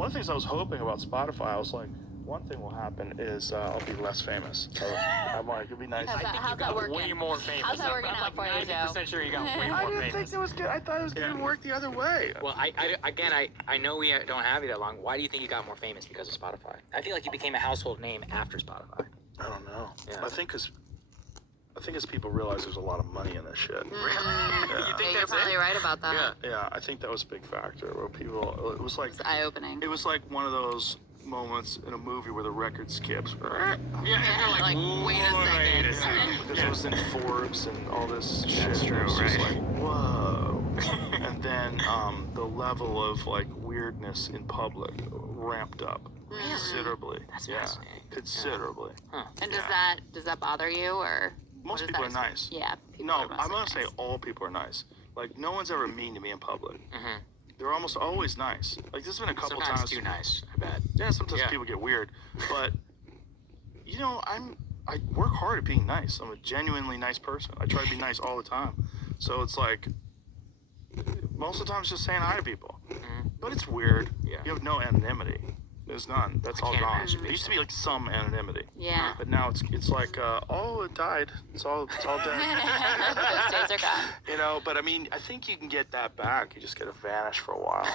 one of the things I was hoping about Spotify, I was like, one thing will happen is I'll be less famous. So I'm like, it'd be nice. How's that working? Way more famous. How's that working out for you, Joe? I'm like 90% sure you got way more I didn't famous. think that was good. I thought it was going to work the other way. Well, I know we don't have you that long. Why do you think you got more famous because of Spotify? I feel like you became a household name after Spotify. I don't know. Yeah. I think as people realize there's a lot of money in this shit. You think You're probably right about that. Yeah, I think that was a big factor. Where people, it was like It's eye-opening. It was like one of those moments in a movie where the record skips. Yeah, like, wait a second. Because it was in Forbes and all this shit. That's true, It was just right? like, whoa. And then the level of like weirdness in public ramped up considerably. That's yeah, fascinating. considerably. Huh. And does that bother you, or Most people are nice. Yeah. No, are I'm mostly gonna say nice. all people are nice. Like no one's ever mean to me in public. Mm-hmm. They're almost always nice. Like there's been a couple Sometimes times. too nice, I bet. Yeah, sometimes Yeah. people get weird, but you know, I work hard at being nice. I'm a genuinely nice person. I try to be nice all the time. So it's like most of the time it's just saying hi to people. Mm-hmm. But it's weird. Yeah. You have no anonymity. There's none. That's I all can't gone. imagine There used to be like some anonymity. Yeah. But now it's like oh, it died. It's all dead. Those days are gone. You know, but I mean, I think you can get that back. You just gotta vanish for a while.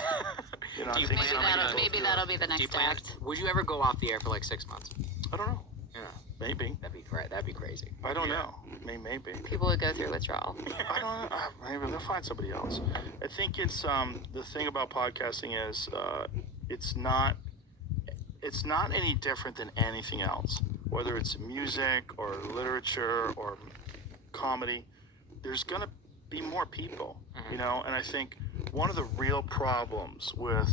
You know, Do I you think plan some on people Maybe do that'll it. be the Do you next plan? act. Would you ever go off the air for like 6 months? I don't know. Yeah, Maybe. that'd be crazy. I don't know. Maybe. People would go through withdrawal. I don't know. Maybe they'll find somebody else. I think it's the thing about podcasting is it's not any different than anything else. Whether it's music or literature or comedy, there's gonna be more people, you know. And I think one of the real problems with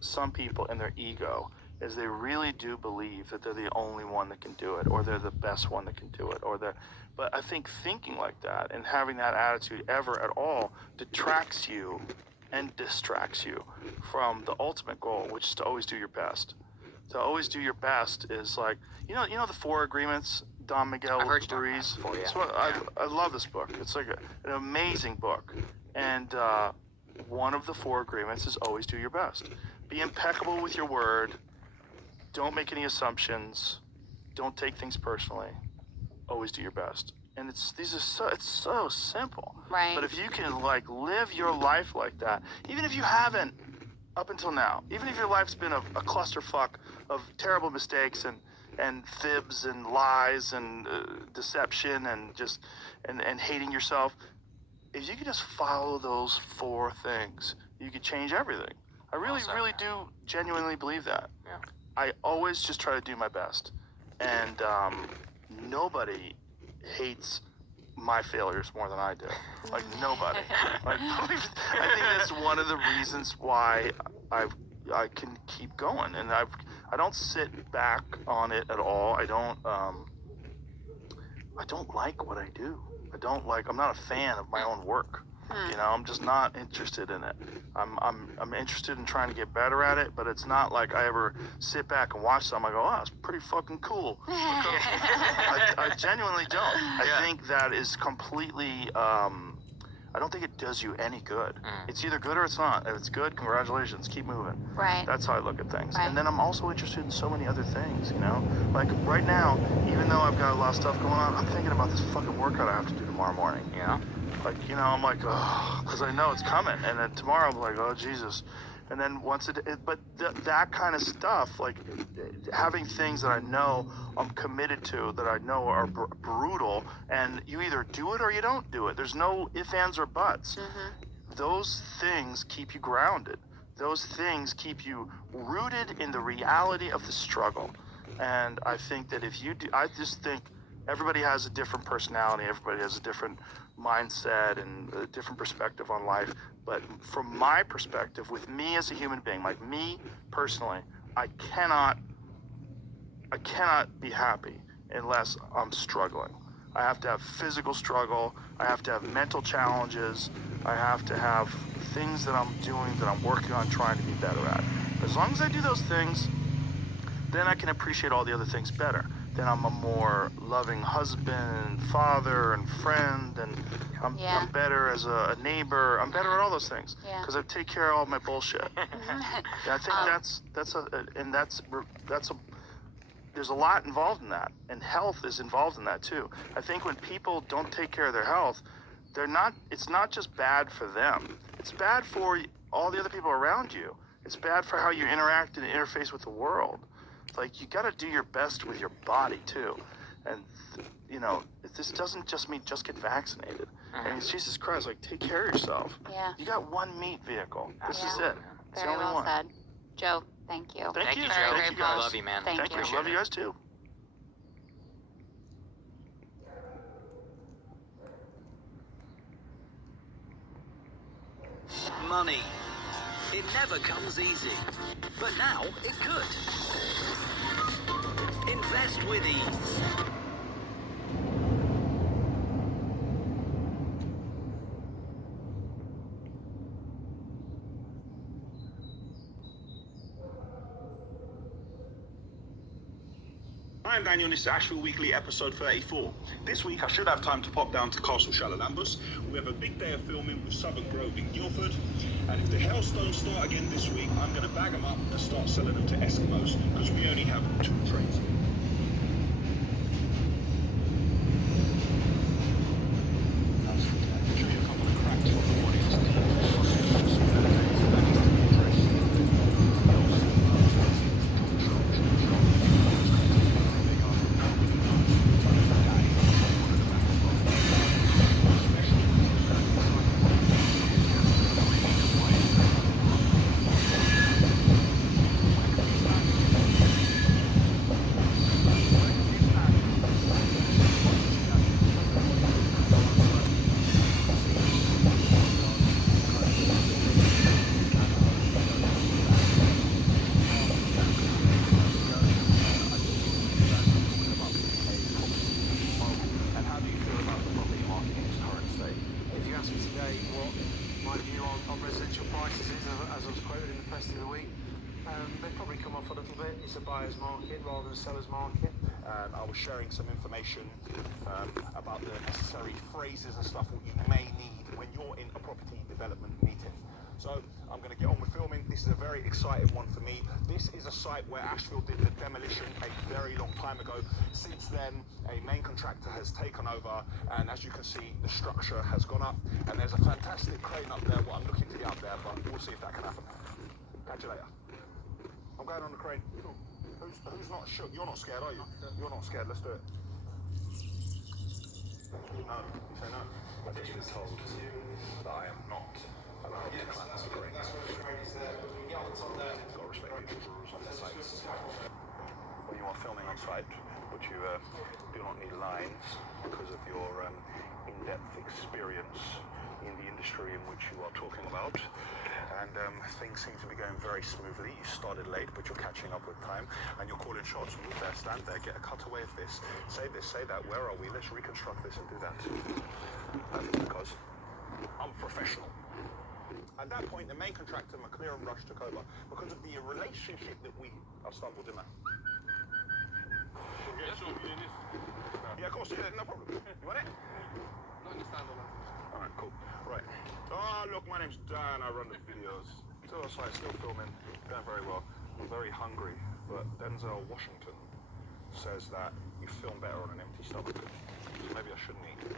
some people and their ego is they really do believe that they're the only one that can do it, or they're the best one that can do it, or they're. But I think thinking like that and having that attitude ever at all detracts you and distracts you from the ultimate goal, which is to always do your best. To always do your best is like, you know the 4 agreements, Don Miguel I've heard you talk about Ruiz. it before, yeah. So I love this book. It's like an amazing book. And one of the 4 agreements is always do your best. Be impeccable with your word. Don't make any assumptions. Don't take things personally. Always do your best. And it's so simple. Right. But if you can like live your life like that, even if you haven't up until now, even if your life's been a clusterfuck of terrible mistakes and fibs and lies and deception and just and hating yourself, if you could just follow those 4 things, you could change everything. I really do genuinely believe that. Yeah. I always just try to do my best, and nobody hates my failures more than I do. Like nobody. Like I think that's one of the reasons why I can keep going, and I don't sit back on it at all. I don't like what I do. I'm not a fan of my own work. You know, I'm just not interested in it. I'm interested in trying to get better at it, but it's not like I ever sit back and watch something. I go, oh, it's pretty fucking cool. I genuinely don't. I think that is completely. I don't think it does you any good. It's either good or it's not. If it's good, congratulations, keep moving. Right. That's how I look at things. Right. And then I'm also interested in so many other things, you know? Like right now, even though I've got a lot of stuff going on, I'm thinking about this fucking workout I have to do tomorrow morning. Yeah. Like, you know, I'm like, oh, because I know it's coming. And then tomorrow I'm like, oh, Jesus. And then once but that kind of stuff, like having things that I know I'm committed to, that I know are brutal, and you either do it or you don't do it. There's no ifs, ands, or buts. Those things keep you grounded. Those things keep you rooted in the reality of the struggle. And I think that if you do, I just think everybody has a different personality, everybody has a different mindset and a different perspective on life. But from my perspective, with me as a human being, like me personally, I cannot be happy unless I'm struggling. I have to have physical struggle. I have to have mental challenges. I have to have things that I'm doing, that I'm working on trying to be better at. As long as I do those things, then I can appreciate all the other things better. then I'm a more loving husband, father, and friend, and I'm better as a neighbor. I'm better at all those things because I take care of all my bullshit. And I think there's a lot involved in that, and health is involved in that too. I think when people don't take care of their health, it's not just bad for them. It's bad for all the other people around you. It's bad for how you interact and interface with the world. Like, you got to do your best with your body too. And this doesn't just mean just get vaccinated. And Jesus Christ, like, take care of yourself. Yeah. You got one meat vehicle. This is it. It's the Very only well one. said. Joe, thank you. Thank you, Joe. Thank you, guys. I love you, man. Thank Thank you. you. Love you guys too. Money. It never comes easy, but now it could. Invest with ease. I'm Daniel and this is Asheville Weekly episode 34. This week I should have time to pop down to Castle Shallalambos. We have a big day of filming with Southern Grove in Guildford. And if the hailstones start again this week, I'm going to bag them up and start selling them to Eskimos because we only have 2 trains. Buyer's market rather than seller's market. And I was sharing some information about the necessary phrases and stuff what you may need when you're in a property development meeting. So I'm going to get on with filming. This is a very exciting one for me. This is a site where Asheville did the demolition a very long time ago. Since then, a main contractor has taken over, and as you can see, the structure has gone up, and there's a fantastic crane up there. Well, I'm looking to get up there, but we'll see if that can happen. Catch you later. I'm going on the crane. Who's not shook? You're not scared, are you? You're not scared. Let's do it. No. You say no? I've just been told that I am not allowed to climb on the crane. That's where the crane is there. But we can get on top there. You've got to respect the rules on the sites. When you are filming on site, but you do not need lines because of your in-depth experience in the industry in which you are talking about. And things seem to be going very smoothly. You started late, but you're catching up with time, and you're calling shots. Move there, stand there, get a cutaway of this, say that. Where are we? Let's reconstruct this and do that. Because I'm professional. At that point, the main contractor, McLaren Rush, took over because of the relationship that we. I've stumbled in that. Yeah, sure. Yeah, of course. Yeah, no problem. You want it? Alright, cool. Right. Oh, look, my name's Dan. I run the videos. Still outside, still filming. Going very well. I'm very hungry, but Denzel Washington says that you film better on an empty stomach. So maybe I shouldn't eat.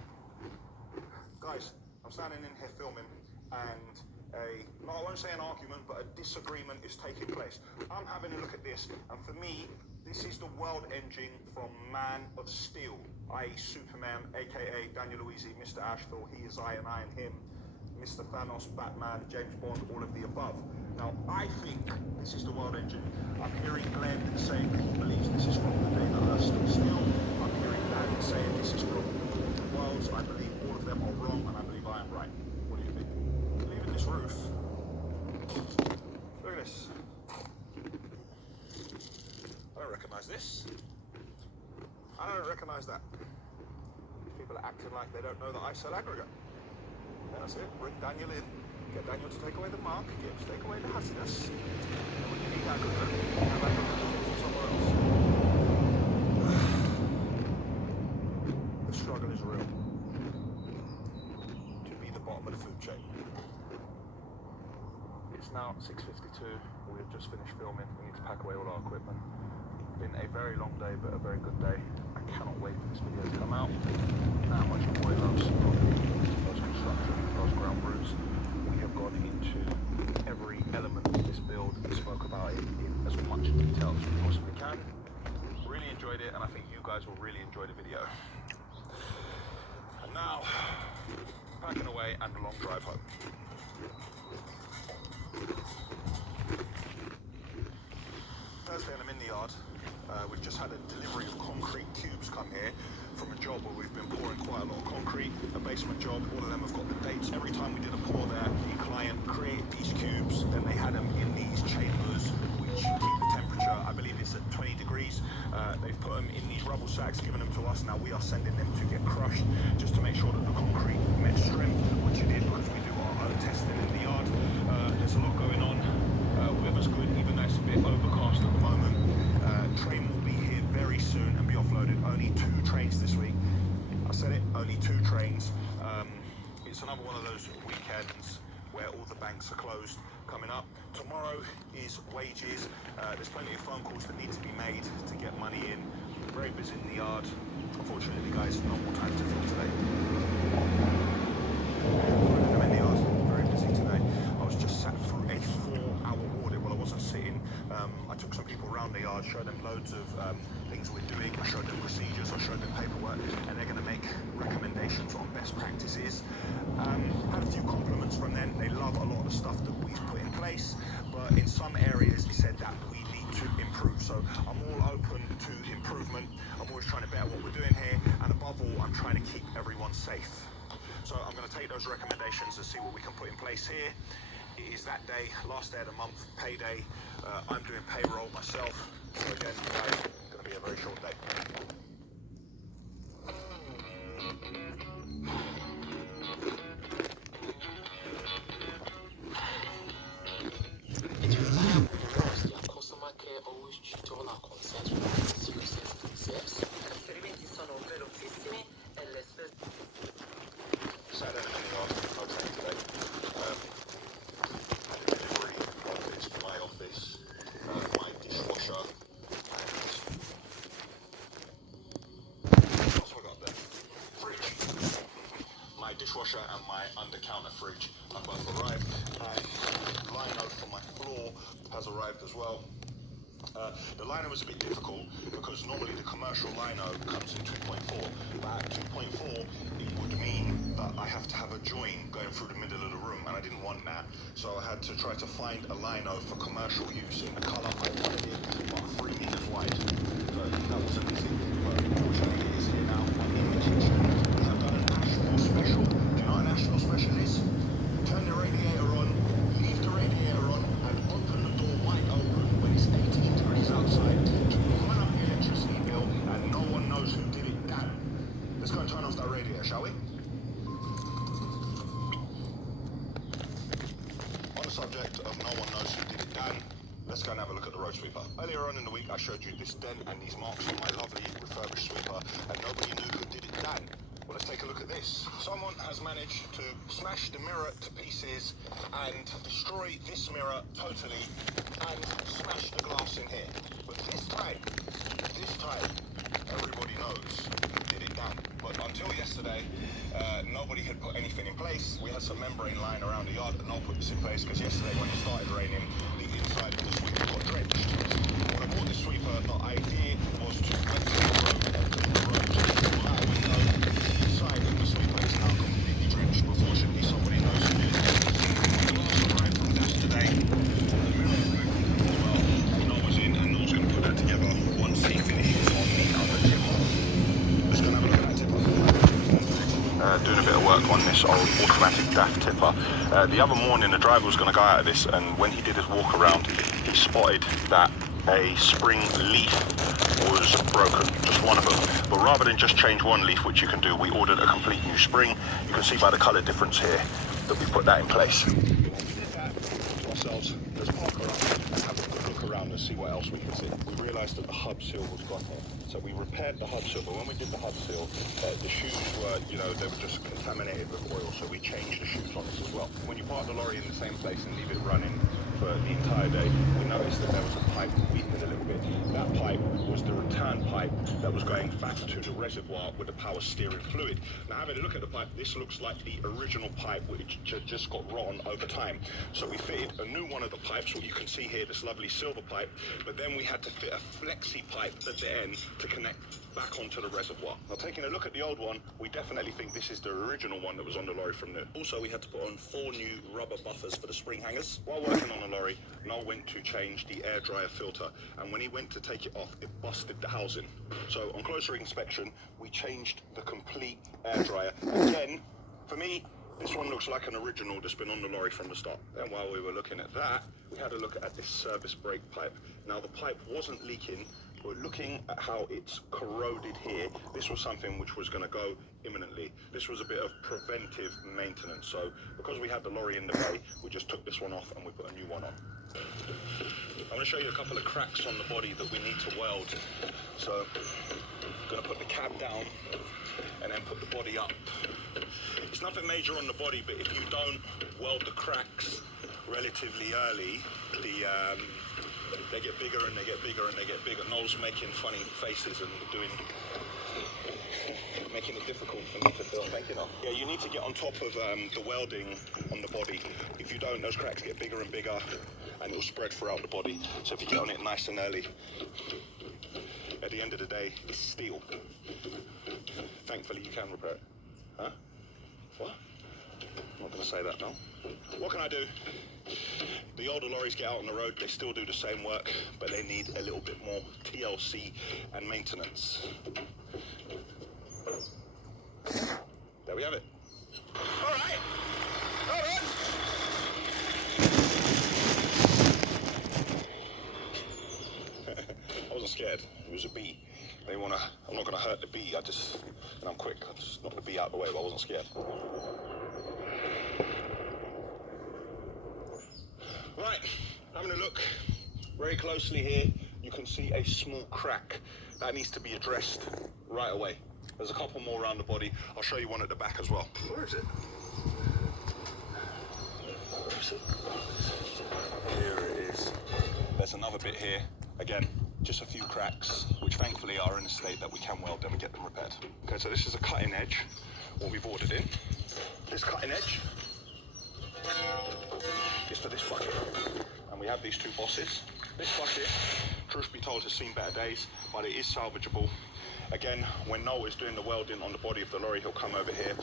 Guys, I'm standing in here filming, and I won't say an argument, but a disagreement is taking place. I'm having a look at this, and for me, this is the world engine from Man of Steel, i.e. Superman, aka Daniel Luisi, Mr. Asheville, he is I and I am him, Mr. Thanos, Batman, James Bond, all of the above. Now, I think this is the world engine. I'm hearing Glenn saying that he believes this is from the day that Earth stood still. I'm hearing Dan saying this is from the worlds. I believe all of them are wrong, and I believe I am right. What do you think? Leaving this roof. Look at this. I don't recognise this. I don't recognise that. People are acting like they don't know that I sell aggregate. And that's it. Bring Daniel in. Get Daniel to take away the mark. Get him to take away the hazardous. And when you need aggregate, you have aggregate somewhere else. It's now 6:52. We've just finished filming. We need to pack away all our equipment. Been a very long day, but a very good day. I cannot wait for this video to come out. How much your boy loves those construction, those ground routes. We have gone into every element of this build and spoke about it in as much detail as we possibly can. Really enjoyed it, and I think you guys will really enjoy the video. And now, packing away and a long drive home. Thursday and I'm in the yard. We've just had a delivery of concrete cubes come here from a job where we've been pouring quite a lot of concrete, a basement job. All of them have got the dates. Every time we did a pour there, the client created these cubes, then they had them in these chambers which keep the temperature, I believe it's at 20 degrees. They've put them in these rubble sacks, given them to us. Now we are sending them to get crushed just to make sure that the concrete met strength, which it is, because we do our own testing in the yard. There's a lot going on. Weather's good, even though it's a bit overcast at the moment. Train will be here very soon and be offloaded. Only 2 trains this week. I said it, only 2 trains. It's another one of those weekends where all the banks are closed coming up. Tomorrow is wages. There's plenty of phone calls that need to be made to get money in. Very busy in the yard. Unfortunately, guys, no more time to film today. I'm in the yard, very busy today. I was just sat through a 4-hour audit. Well, I wasn't sitting. I took some people around the yard, showed them loads of things we're doing. I showed them procedures, I showed them paperwork, and they're going to make recommendations on best practices. Had a few compliments from them. They love a lot of the stuff that we've put in place, but in some areas they said that we need to improve. So I'm all open to improvement. I'm always trying to better what we're doing here, and above all, I'm trying to keep everyone safe. So I'm going to take those recommendations and see what we can put in place here. It is that day, last day of the month, payday. I'm doing payroll myself. So again, guys, it's going to be a very short day. It's reliable velocity. Our customer care always treat all our concerns with seriousness and success. I experimenti sono velocissimi e le spese. Saturday in the yard, no train today. Had a delivery of my office, my dishwasher, and what else have I got there? Fridge. My dishwasher and my under-counter fridge have both arrived, and lino for my floor has arrived as well. The lino was a bit difficult because normally the commercial lino comes in 2.4, but at 2.4 it would mean that I have to have a join going through the middle of the room, and I didn't want that, so I had to try to find a lino for commercial use in the colour I wanted it, but 3 meters wide. So that wasn't easy, but unfortunately it is here now. I'm in the kitchen. We have done an Ashmore special. Do you know what an Ashmore special is? Turn the radiator on, leave the radiator on, and open the door wide open when it's 18 degrees outside to run up the electricity bill, and no one knows who did it. Dan, let's go and turn off that radiator, shall we? On the subject of no one knows who did it, Dan, let's go and have a look at the road sweeper. Earlier on in the week, I showed you this dent and these marks on my lovely refurbished sweeper, and nobody knew who did it, Dan. Well, let's take a look at this. Someone has managed to smash the mirror to pieces and destroy this mirror totally and smash the glass in here. But this time, everybody knows who did it, Dan. But until yesterday, nobody had put anything in place. We had some membrane lying around the yard, and no put this in place because yesterday when it started raining, the inside of the sweeper got drenched. When I bought this sweeper, the idea was to empty the road, pull out a window. The inside of the sweeper is now completely drenched. But fortunately, somebody knows who did it. The glass arrived from Dash today. The mirror arrived from them as well. Noah was in, and Noah's going to put that together once he finishes on the other tipper. Let's go and have a look at that tipper. Doing a bit of work on this old automatic DAF tipper. The other morning the driver was going to go out of this, and when he did his walk around he spotted that a spring leaf was broken, just one of them. But rather than just change one leaf, which you can do, we ordered a complete new spring. You can see by the colour difference here that we put that in place. We did that to ourselves. Let's park around and have a good look around and see what else we can see. We realised that the hub seal was gone here, so we repaired the hub seal. But when we did the hub seal, the shoes were, they were just contaminated with oil, so we changed the shoes on this as well. When you park the lorry in the same place and leave it running for the entire day, we noticed that there was a pipe weeping a little bit. That pipe was the return pipe that was going back to the reservoir with the power steering fluid. Now, having a look at the pipe, this looks like the original pipe which just got rotten over time. So we fitted a new one of the pipes, what you can see here, this lovely silver pipe, but then we had to fit a flexi pipe at the end to connect back onto the reservoir. Now, taking a look at the old one, we definitely think this is the original one that was on the lorry from new. Also, we had to put on 4 new rubber buffers for the spring hangers. While working on the lorry, Noel went to change the air dryer filter, and when he went to take it off, it busted the housing. So on closer inspection, we changed the complete air dryer. Again, for me, this one looks like an original that's been on the lorry from the start. And while we were looking at that, we had a look at this service brake pipe. Now, the pipe wasn't leaking, but looking at how it's corroded here, this was something which was going to go imminently. This was a bit of preventive maintenance. So because we had the lorry in the bay, we just took this one off and we put a new one on. I'm going to show you a couple of cracks on the body that we need to weld. So I'm going to put the cab down and then put the body up. It's nothing major on the body, but if you don't weld the cracks relatively early, they get bigger and they get bigger and they get bigger. Noel's making funny faces and making it difficult for me to film. Thank you, Noel. Yeah, you need to get on top of the welding on the body. If you don't, those cracks get bigger and bigger and it'll spread throughout the body. So if you get on it nice and early, at the end of the day, it's steel. Thankfully, you can repair it. Huh? What? I'm not going to say that, no. What can I do? The older lorries get out on the road, they still do the same work, but they need a little bit more TLC and maintenance. There we have it. All right. All right. I wasn't scared. It was a bee. I'm not gonna hurt the bee. And I'm quick. I just knocked the bee out of the way, but I wasn't scared. Right, having a look very closely here, you can see a small crack that needs to be addressed right away. There's a couple more around the body. I'll show you one at the back as well. Where is it? Where is it? Here it is. There's another bit here. Again, just a few cracks, which thankfully are in a state that we can weld them and get them repaired. Okay, so this is a cutting edge, what we've ordered in. This cutting edge is for this bucket. And we have these 2 bosses. This bucket, truth be told, has seen better days, but it is salvageable. Again, when Noel is doing the welding on the body of the lorry, he'll come over here.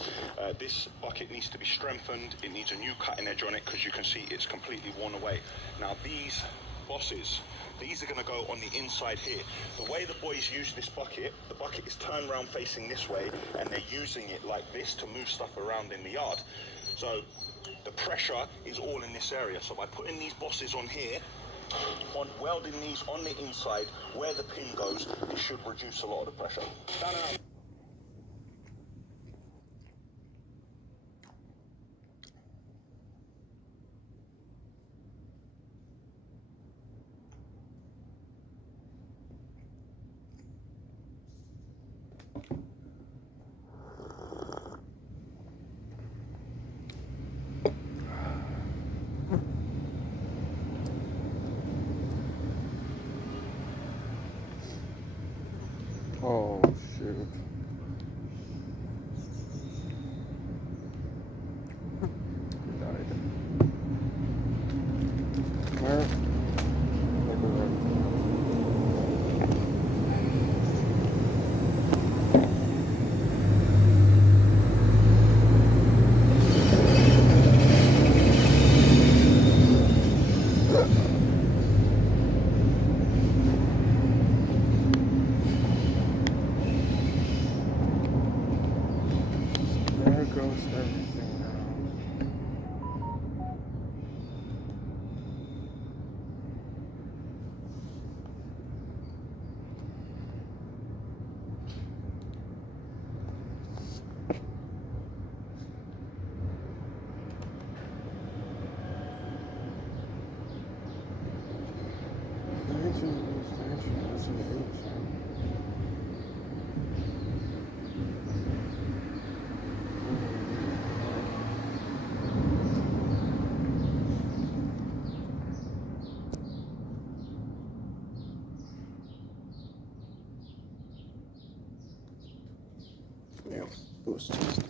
This bucket needs to be strengthened. It needs a new cutting edge on it because you can see it's completely worn away. Now, these bosses, these are going to go on the inside here. The way the boys use this bucket, the bucket is turned around facing this way, and they're using it like this to move stuff around in the yard. So the pressure is all in this area. So by putting these bosses on here, on welding these on the inside where the pin goes, it should reduce a lot of the pressure. Down and out. Oh, shoot. Died. Where? There goes everything now. Yeah, it was tasty.